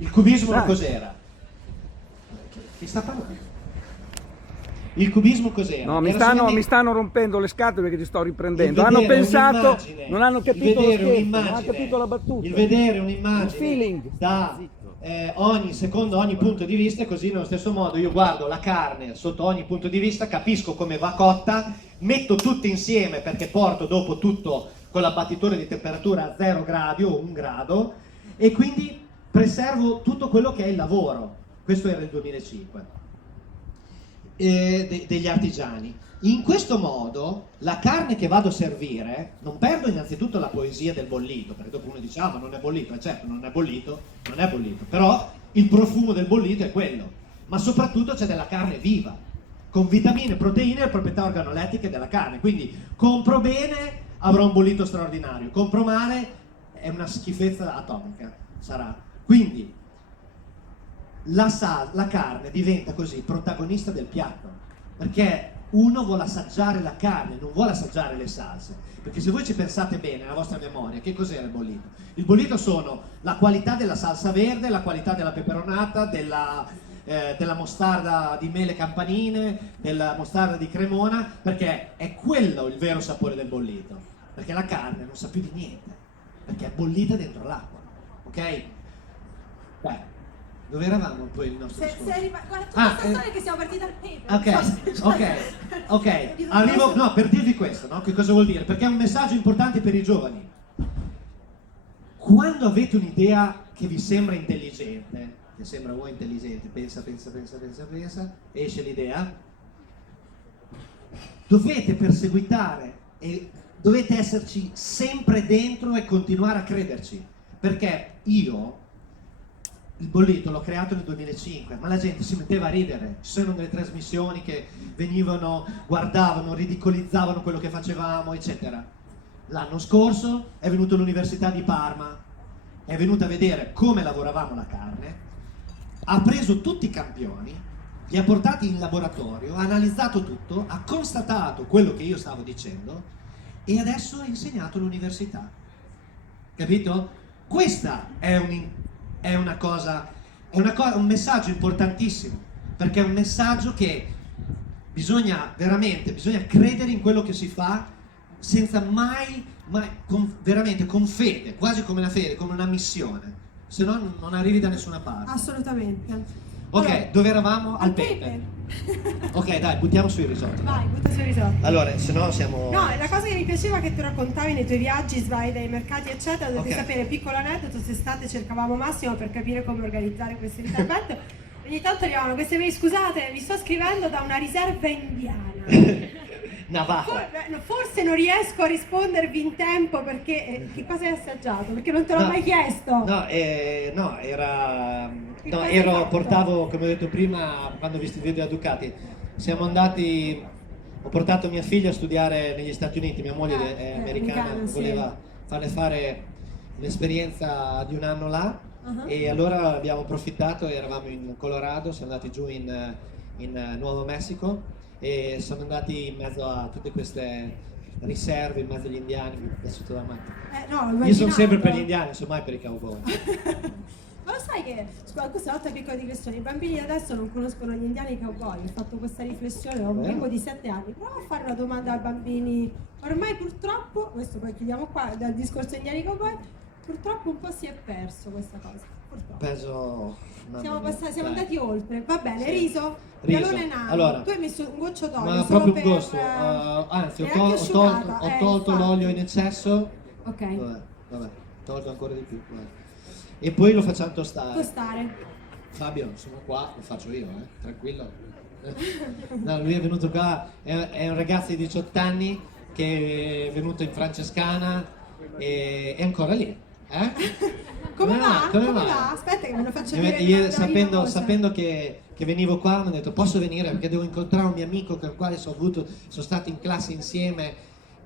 Il cubismo cos'era? Chi sta parlando? Il cubismo cos'era? No, mi stanno rompendo le scatole perché ti sto riprendendo. Il Hanno vedere pensato, un'immagine, non hanno capito lo il vedere scherzo, non un'immagine, hanno capito la battuta. il vedere Il un'immagine feeling. da secondo ogni punto di vista, e così nello stesso modo io guardo la carne sotto ogni punto di vista, capisco come va cotta, metto tutte insieme perché porto dopo tutto con l'abbattitore di temperatura a 0 gradi o 1 grado e quindi preservo tutto quello che è il lavoro. Questo era il 2005 degli artigiani. In questo modo la carne che vado a servire non perdo innanzitutto la poesia del bollito, perché dopo uno dice ma non è bollito, certo non è bollito, però il profumo del bollito è quello, ma soprattutto c'è della carne viva, con vitamine, proteine e proprietà organolettiche della carne, quindi compro bene, avrò un bollito straordinario, compro male, è una schifezza atomica, sarà. Quindi la carne diventa così protagonista del piatto, perché uno vuole assaggiare la carne, non vuole assaggiare le salse, perché se voi ci pensate bene nella vostra memoria, che cos'era il bollito? Il bollito sono la qualità della salsa verde, la qualità della peperonata, della mostarda di mele campanine, della mostarda di Cremona, perché è quello il vero sapore del bollito, perché la carne non sa più di niente, perché è bollita dentro l'acqua, ok? Beh, dove eravamo poi il nostro discorso? Guarda, tutta storia che siamo partiti dal paper. Ok, arrivo, no, per dirvi questo, no? Che cosa vuol dire? Perché è un messaggio importante per i giovani. Quando avete un'idea che vi sembra intelligente, che sembra voi intelligente, pensa, esce l'idea, dovete perseguitare e dovete esserci sempre dentro e continuare a crederci, perché io il bollito l'ho creato nel 2005, ma la gente si metteva a ridere. Ci sono delle trasmissioni che venivano, guardavano, ridicolizzavano quello che facevamo, eccetera. L'anno scorso è venuto all'Università di Parma, è venuto a vedere come lavoravamo la carne, ha preso tutti i campioni, li ha portati in laboratorio, ha analizzato tutto, ha constatato quello che io stavo dicendo e adesso ha insegnato all'università. Capito? Questa è un messaggio importantissimo, perché è un messaggio che bisogna credere in quello che si fa senza mai veramente con fede, quasi come la fede, come una missione, se no non arrivi da nessuna parte. Assolutamente. Ok, allora, dove eravamo? Al pepe. pepe. Ok, dai, buttiamo sui risotto. Vai, butta sui risotto. Allora, se no siamo... No, la cosa che mi piaceva che tu raccontavi nei tuoi viaggi, vai dai mercati eccetera, dovete sapere, piccolo aneddoto, quest'estate cercavamo Massimo per capire come organizzare questo intervento. Ogni tanto arrivavano queste mail, scusate, vi sto scrivendo da una riserva indiana. Forse non riesco a rispondervi in tempo perché che cosa hai assaggiato? Perché non te l'ho mai chiesto. Portavo, come ho detto prima, quando ho visto il video a Ducati, ho portato mia figlia a studiare negli Stati Uniti, mia moglie è americana, voleva farle fare un'esperienza di un anno là, e allora abbiamo approfittato e eravamo in Colorado, siamo andati giù in Nuovo Messico e siamo andati in mezzo a tutte queste riserve, in mezzo agli indiani, adesso te la macchina. Io sono sempre per gli indiani, non sono mai per i cowboy. Ma lo sai che, questa è un'altra piccola digressione, i bambini adesso non conoscono gli indiani e i cowboy, ho fatto questa riflessione, ho un bimbo di 7 anni, prova a fare una domanda ai bambini, ormai purtroppo, questo poi chiudiamo qua, dal discorso indiani e cowboy, purtroppo un po' si è perso questa cosa, purtroppo. Siamo andati oltre, va bene, sì. Riso. Galone nano, allora, tu hai messo un goccio d'olio, ma proprio un gusto, anzi ho tolto l'olio in eccesso, ok, vabbè, tolto ancora di più, e poi lo facciamo tostare. Fabio, sono qua, lo faccio io, tranquillo. No, lui è venuto qua, è un ragazzo di 18 anni che è venuto in Francescana e è ancora lì. Come va? Aspetta che me lo faccio dire. Sapendo che venivo qua, mi ho detto posso venire perché devo incontrare un mio amico con il quale sono stato in classe insieme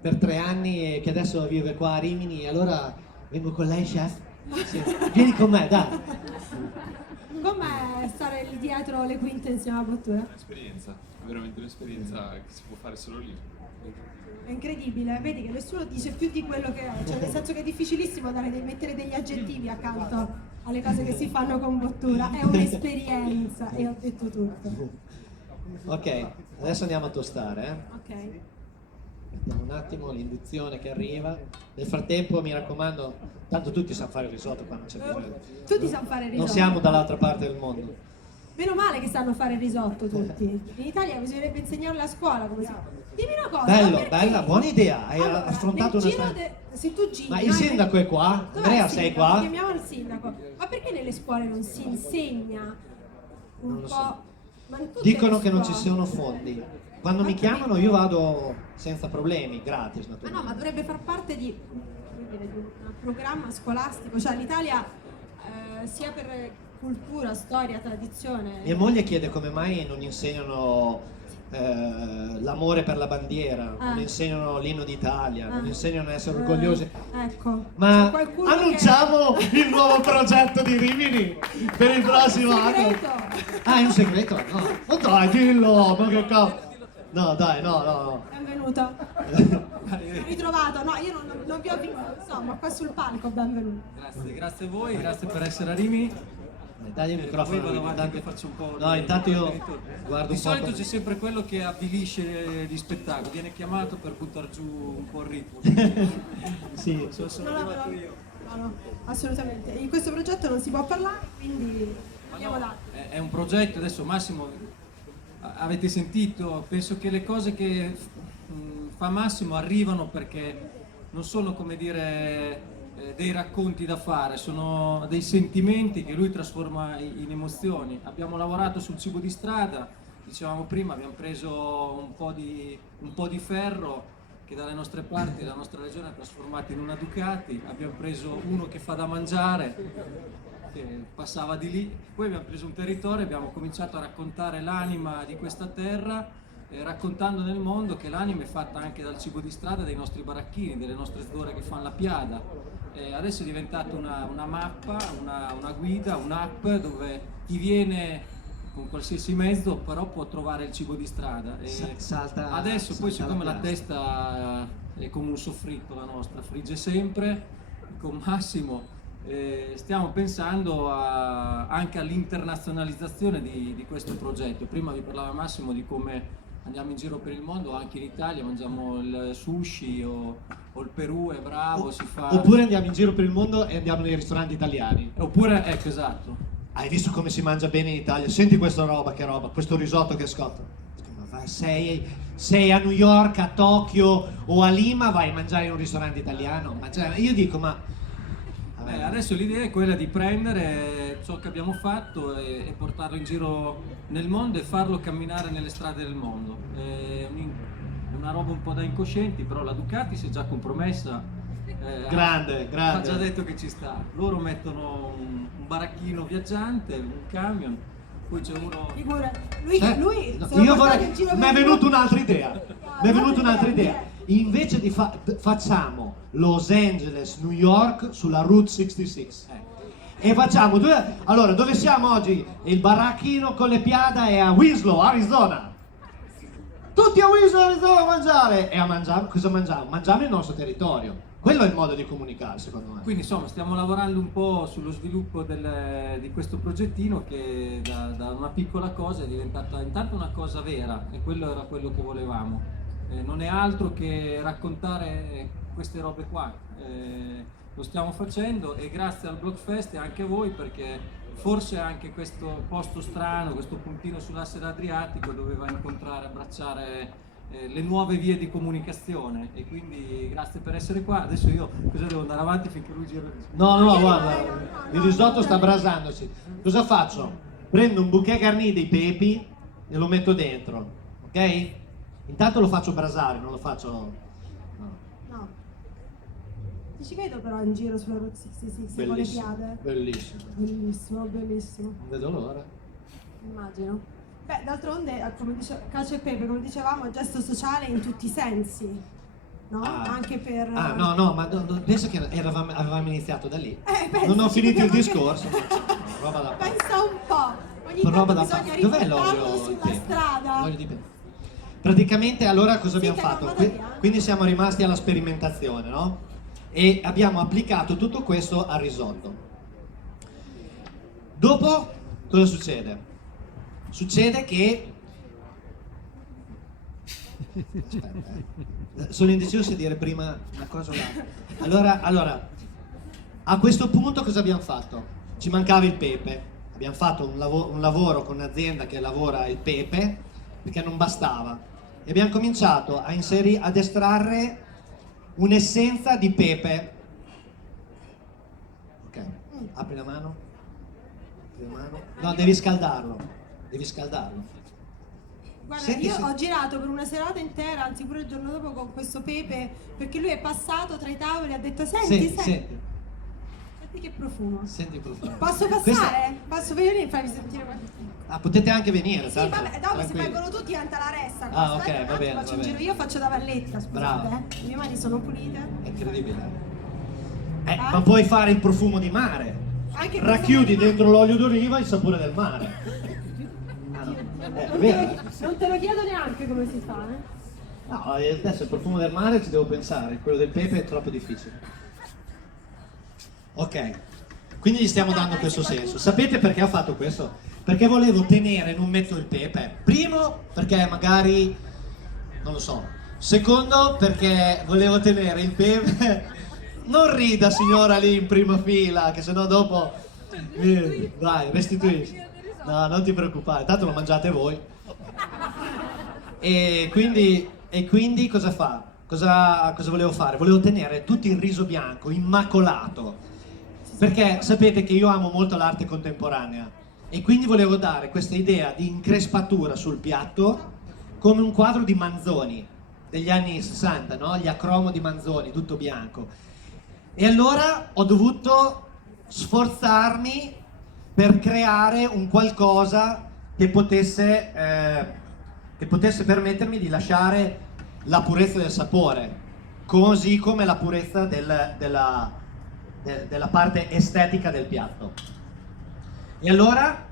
per 3 anni e che adesso vive qua a Rimini, e allora vengo con lei, chef? Sì. Vieni con me, dai. Com'è stare lì dietro le quinte insieme alla bottura? Un'esperienza, veramente un'esperienza che si può fare solo lì. È incredibile, vedi che nessuno dice più di quello che è, cioè nel senso che è difficilissimo mettere degli aggettivi accanto alle cose che si fanno con Bottura, è un'esperienza e ho detto tutto. Ok, adesso andiamo a tostare, Ok. Vediamo un attimo l'induzione che arriva. Nel frattempo, mi raccomando, tanto tutti sanno fare il risotto qua, non c'è bisogno. Tutti sanno fare il risotto. Non siamo dall'altra parte del mondo. Meno male che sanno fare il risotto tutti. In Italia bisognerebbe insegnarlo a scuola come si fa. Dimmi una cosa. Bello, ma perché- bella, buona idea. Hai Allora, affrontato nel una giro strada. se tu giri. Ma il no, sindaco è qua? Dov'è Andrea, il sei sindaco? qua? Chiamiamo il sindaco. Ma perché nelle scuole non si insegna un Non lo po'? so. Ma in tutte Dicono le che non ci scuole. siano fondi. Quando mi chiamano io vado senza problemi, gratis Ma no, naturalmente. ma dovrebbe far parte di, come dire, di un programma scolastico. Cioè l'Italia sia per cultura, storia, tradizione. Mia moglie chiede come mai non insegnano l'amore per la bandiera, non insegnano l'inno d'Italia, non insegnano a essere orgogliosi. Ecco. Ma C'è qualcuno annunciamo il nuovo progetto di Rimini per il prossimo anno. segreto. Ah, è un segreto? No. Ma dai, dillo, ma che cazzo. No, dai, no. Benvenuto. Ho ritrovato, no, io non vi ho visto, insomma, qua sul palco, benvenuto. Grazie a voi, grazie per essere a Rimini. Dai il microfono. Poi vado avanti intanto- che faccio un po'. No, intanto io guardo Di un po'. solito c'è sempre quello che avvilisce gli spettacoli, viene chiamato per buttare giù un po' il ritmo. Sì. Sono No, arrivato però- io. no, assolutamente. In questo progetto non si può parlare, quindi andiamo là. È un progetto, adesso Massimo, avete sentito, penso che le cose che fa Massimo arrivano perché non sono, come dire, dei racconti da fare, sono dei sentimenti che lui trasforma in emozioni. Abbiamo lavorato sul cibo di strada, dicevamo prima, abbiamo preso un po' di ferro che dalle nostre parti, la nostra regione, ha trasformato in una Ducati, abbiamo preso uno che fa da mangiare, che passava di lì, poi abbiamo preso un territorio, abbiamo cominciato a raccontare l'anima di questa terra, raccontando nel mondo che l'anima è fatta anche dal cibo di strada, dei nostri baracchini, delle nostre zdore che fanno la piada. Adesso è diventata una mappa, una guida, un'app dove chi viene con qualsiasi mezzo però può trovare il cibo di strada. Salta. Adesso poi salta siccome la plastica. testa è come un soffritto la nostra, frigge sempre, con Massimo stiamo pensando anche all'internazionalizzazione di questo progetto. Prima vi parlava Massimo di come andiamo in giro per il mondo, anche in Italia, mangiamo il sushi o il Perù è bravo, si fa... Oppure andiamo in giro per il mondo e andiamo nei ristoranti italiani. Oppure, ecco, esatto. Hai visto come si mangia bene in Italia? Senti questa roba, che roba, questo risotto che scotta. Ma sei a New York, a Tokyo o a Lima, vai a mangiare in un ristorante italiano? Ma cioè, io dico, ma... Adesso l'idea è quella di prendere ciò che abbiamo fatto e portarlo in giro nel mondo e farlo camminare nelle strade del mondo. È una roba un po' da incoscienti, però la Ducati si è già compromessa. Grande. Ha già detto che ci sta. Loro mettono un baracchino viaggiante, un camion, poi c'è uno... Figura. Lui No, se lo io portate vorrei... in giro Mi è per il venuta mondo- un'altra idea. Mi è venuta un'altra idea. Invece di facciamo Los Angeles, New York sulla Route 66. E facciamo allora, dove siamo oggi? Il baracchino con le piada è a Winslow, Arizona. Tutti a Winslow, Arizona a mangiare. E a mangiare, cosa mangiamo? Mangiamo il nostro territorio. Quello è il modo di comunicare, secondo me. Quindi insomma stiamo lavorando un po' sullo sviluppo di questo progettino che da una piccola cosa è diventata intanto una cosa vera e quello era quello che volevamo. Non è altro che raccontare queste robe qua. Lo stiamo facendo e grazie al Blockfest e anche a voi perché forse anche questo posto strano, questo puntino sull'asse Adriatico doveva incontrare, abbracciare le nuove vie di comunicazione e quindi grazie per essere qua. Adesso io cosa devo andare avanti finché lui gira? No, guarda, il risotto sta brasandosi. Cosa faccio? Prendo un bouquet garni dei pepi e lo metto dentro, ok? Intanto lo faccio brasare, non lo faccio... No. No. Ti ci vedo però in giro sulla Route 66 con le piade. Bellissimo. Bellissimo. Non vedo l'ora. Immagino. Beh, d'altronde, come cacio e pepe, come dicevamo, gesto sociale in tutti i sensi, no? Anche per... No, ma penso che avevamo iniziato da lì. penso, Non ho ci finito il dobbiamo discorso. ma- no, roba da Pensa un po', ogni roba tanto da bisogna fare. Dov'è riportarlo l'olio? sulla strada. L'olio di pepe. Praticamente allora cosa abbiamo che fatto? non vado via. Quindi siamo rimasti alla sperimentazione, no? E abbiamo applicato tutto questo al risotto. Dopo cosa succede? Succede che... Aspetta, sono indeciso se dire prima una cosa o l'altra. Allora, a questo punto cosa abbiamo fatto? Ci mancava il pepe. Abbiamo fatto un lavoro con un'azienda che lavora il pepe perché non bastava. E abbiamo cominciato ad estrarre un'essenza di pepe. Ok, apri la mano. Apri la mano. No, devi scaldarlo. Devi scaldarlo. Guarda, Senti io se- ho girato per una serata intera, anzi pure il giorno dopo con questo pepe, perché lui è passato tra i tavoli e ha detto senti, Senti che profumo. il profumo. Posso passare? Questa- Posso venire e farvi sentire quanto... Ah, potete anche venire, Sì, tanto, vabbè, dopo se tranquilli. vengono tutti diventa la ressa. Ah, Aspetta ok, un va attimo, bene, faccio va un bene. giro, io faccio da valletta, scusate, Bravo. Le mie mani sono pulite. È incredibile. Ma puoi fare il profumo di mare. Anche il Racchiudi profumo di dentro l'olio d'oliva il sapore del mare. Ah, no. È vero. Non te lo chiedo neanche come si fa, eh? No, adesso il profumo del mare ci devo pensare, quello del pepe è troppo difficile. Ok, quindi gli stiamo dando questo senso. Sapete perché ho fatto questo? Perché volevo tenere, non metto il pepe. Primo, perché magari, non lo so. Secondo, perché volevo tenere il pepe. Non rida signora lì in prima fila, che sennò dopo... Vai, restituisci. No, non ti preoccupare, tanto lo mangiate voi. E quindi cosa fa? Cosa volevo fare? Volevo tenere tutto il riso bianco, immacolato. Perché sapete che io amo molto l'arte contemporanea e quindi volevo dare questa idea di increspatura sul piatto come un quadro di Manzoni degli anni 60, no? Gli acromo di Manzoni, tutto bianco. E allora ho dovuto sforzarmi per creare un qualcosa che potesse permettermi di lasciare la purezza del sapore, così come la purezza della parte estetica del piatto. E allora,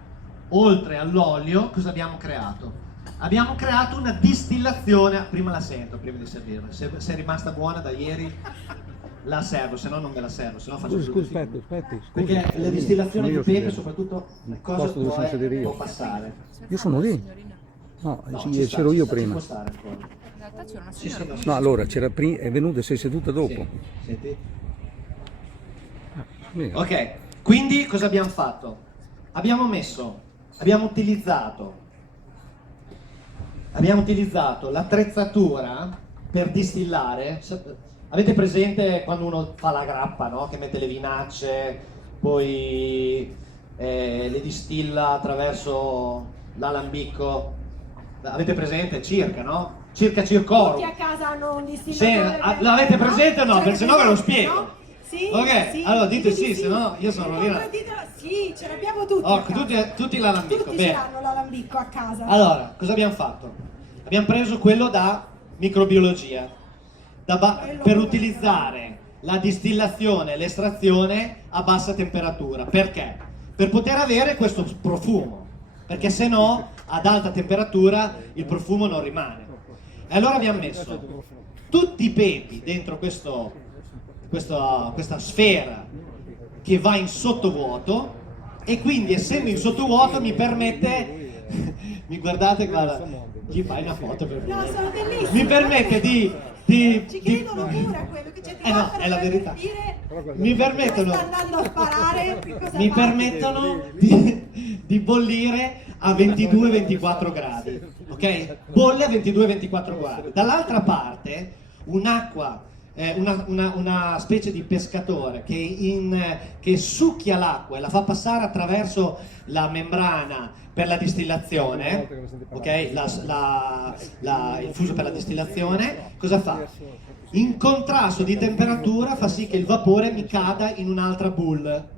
oltre all'olio, cosa abbiamo creato? Abbiamo creato una distillazione, prima la sento, prima di servirla, se è rimasta buona da ieri la servo, se no non me la servo, se no faccio Scusi, tutto aspetti. perché la distillazione di Io pepe, sono- soprattutto, Il cosa posto dove sono sedere io. può passare? Io sono lì. No, No, sì, ci sta, c'ero ci io sta, ci prima. può stare ancora. In realtà c'era una Sì, signora. sì, No, allora c'era prima, è venuta e sei seduta dopo. Sì, senti? Sì. Ok, quindi cosa abbiamo fatto? Abbiamo utilizzato l'attrezzatura per distillare. Avete presente quando uno fa la grappa, no? Che mette le vinacce, poi le distilla attraverso l'alambicco? Avete presente? Circa, no? Circa circorum. Tutti a casa hanno un Sì, distillatore. l'avete presente o no? Cioè, Perché sennò ve lo presente, spiego. no? Sì, Ok, sì, allora dite dite sì, se no io sono lì. Sì, ce l'abbiamo tutti. Oh, a casa. tutti l'alambicco, Tutti bene. ce l'hanno l'alambicco a casa. Allora, cosa abbiamo fatto? Abbiamo preso quello da microbiologia per utilizzare la distillazione e l'estrazione a bassa temperatura. Perché? Per poter avere questo profumo, perché se no ad alta temperatura il profumo non rimane. E allora abbiamo messo tutti i pepi dentro questa sfera che va in sottovuoto e quindi essendo in sottovuoto mi permette mi guardate, guarda, gli fai una foto per No, favore. sono bellissimi. Mi permette Ci credono pure a quello che c'è di no, è la verità. Mi permettono sta andando a sparare. Che cosa mi fa? permettono di bollire a 22-24 gradi, ok? Bolle a 22-24 gradi. Dall'altra parte un'acqua, una specie di pescatore che succhia l'acqua e la fa passare attraverso la membrana per la distillazione, ok? Il fuso per la distillazione, cosa fa? In contrasto di temperatura fa sì che il vapore mi cada in un'altra boule.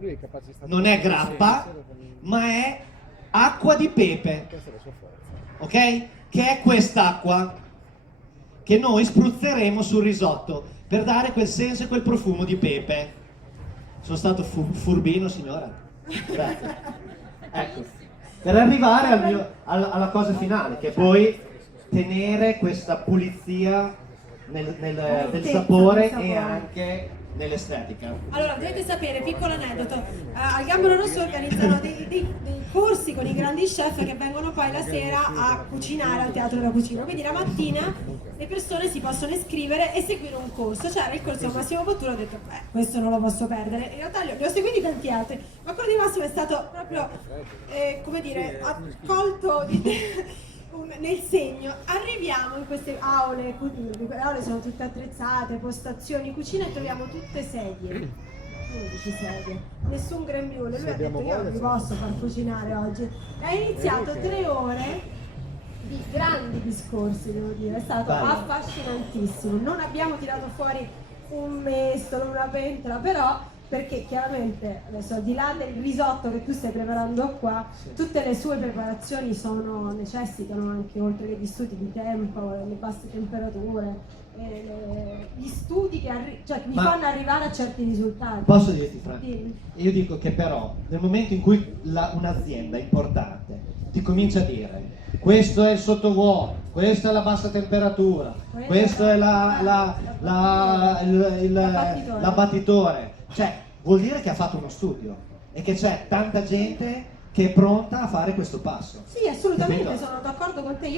Non è grappa, ma è acqua di pepe, ok? Che è quest'acqua che noi spruzzeremo sul risotto per dare quel senso e quel profumo di pepe. Sono stato furbino, signora? Grazie. Ecco, per arrivare alla cosa finale, che poi tenere questa pulizia del Nell'intensità sapore del e sapore. anche nell'estetica. Allora, dovete sapere, piccolo aneddoto, al Gambero Rosso organizzano dei corsi con i grandi chef che vengono poi la sera a cucinare al Teatro della Cucina. Quindi la mattina le persone si possono iscrivere e seguire un corso. C'era il corso di Massimo Bottura, ho detto, questo non lo posso perdere. In realtà li ho seguiti tanti altri, ma quello di Massimo è stato proprio, come dire, accolto nel segno. Arriviamo in queste aule, le aule sono tutte attrezzate, postazioni, cucina, e troviamo tutte sedie. 11 sedie, nessun grembiule. Lui ha detto io non vi posso far cucinare oggi. E ha iniziato 3 ore di grandi discorsi, devo dire, è stato Bello. affascinantissimo. Non abbiamo tirato fuori un mestolo, una pentola, però perché chiaramente adesso al di là del risotto che tu stai preparando qua, tutte le sue preparazioni necessitano anche, oltre che gli studi di tempo, le basse temperature, gli studi che vi Ma- fanno arrivare a certi risultati. Posso dirti, Franco? Dimmi. Io dico che però nel momento in cui un'azienda importante ti comincia a dire questo è il sottovuoto, questa è la bassa temperatura, questo è l'abbattitore, cioè vuol dire che ha fatto uno studio e che c'è tanta gente che è pronta a fare questo passo. Sì, assolutamente, Capito? sono d'accordo con te.